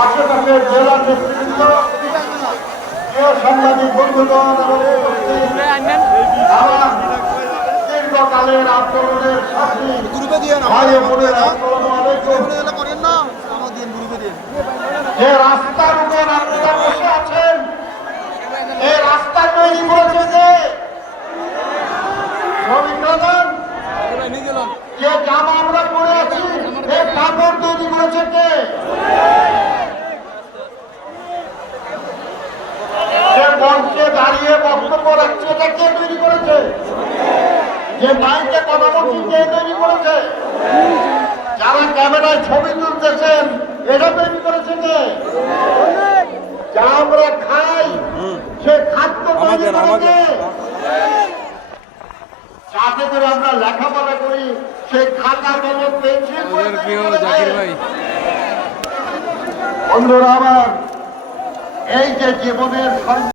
আশেপাশের জেলা নেতৃবৃন্দ, প্রিয় সাংবাদিক বন্ধুগণ দীর্ঘকালের আন্দোলনের যে রাস্তার উপর আপনারা বসে আছেন, এই রাস্তা তৈরি করেছে যে রবীন্দ্রনাথ যে জামা আমরা পরে আছি এই কাপড় তৈরি করেছে কে যে মঞ্চে দাঁড়িয়ে বক্তব্য রাখছে এটা কে তৈরি করেছে? যে মাইকে কথা বলছি কে তৈরি করেছে? যারা ক্যামেরায় ছবি তুলতেছেন এটা তৈরি করেছে কে? যা আমরা খাই সে খাদ্য তৈরি করেছে। যাতে করে আমরা লেখাপড়া করি সেই খাতা কলম পেন্সিল বন্ধুরা আমার এই যে জীবনের